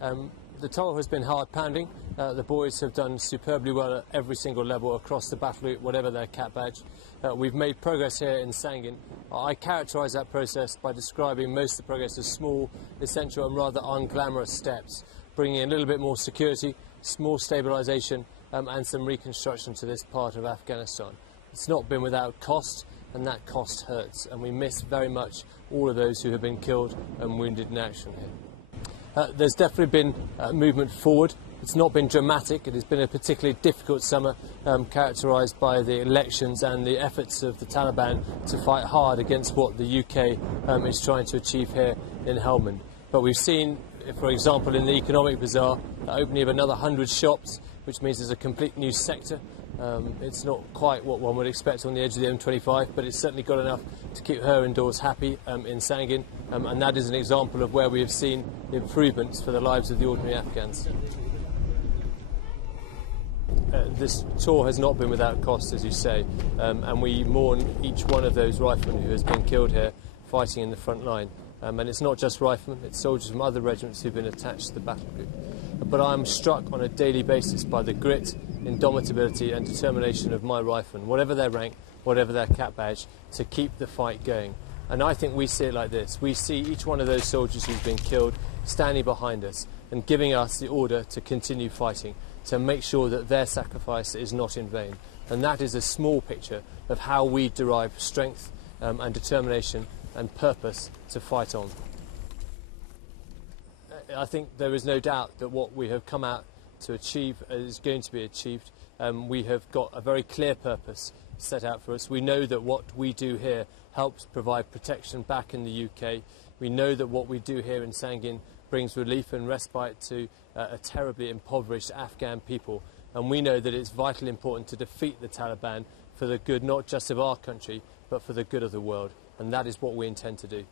The toll has been hard pounding. The boys have done superbly well at every single level across the battle route, whatever their cat badge. We've made progress here in Sangin. I characterise that process by describing most of the progress as small, essential and rather unglamorous steps, bringing a little bit more security, small stabilisation and some reconstruction to this part of Afghanistan. It's not been without cost, and that cost hurts, and we miss very much all of those who have been killed and wounded in action here. There's definitely been movement forward. It's not been dramatic. It has been a particularly difficult summer, characterised by the elections and the efforts of the Taliban to fight hard against what the UK is trying to achieve here in Helmand. But we've seen, for example, in the economic bazaar, the opening of another 100 shops, which means there's a complete new sector. It's not quite what one would expect on the edge of the M25, but it's certainly got enough to keep her indoors happy in Sangin, and that is an example of where we have seen improvements for the lives of the ordinary Afghans. This tour has not been without cost, as you say, and we mourn each one of those riflemen who has been killed here fighting in the front line. And it's not just riflemen, it's soldiers from other regiments who've been attached to the battle group. But I'm struck on a daily basis by the grit, indomitability and determination of my riflemen, whatever their rank, whatever their cat badge, to keep the fight going. And I think we see it like this. We see each one of those soldiers who's been killed standing behind us and giving us the order to continue fighting, to make sure that their sacrifice is not in vain. And that is a small picture of how we derive strength and determination and purpose to fight on. I think there is no doubt that what we have come out to achieve is going to be achieved. We have got a very clear purpose set out for us. We know that what we do here helps provide protection back in the UK. We know that what we do here in Sangin brings relief and respite to a terribly impoverished Afghan people. And we know that it's vitally important to defeat the Taliban for the good not just of our country, but for the good of the world. And that is what we intend to do.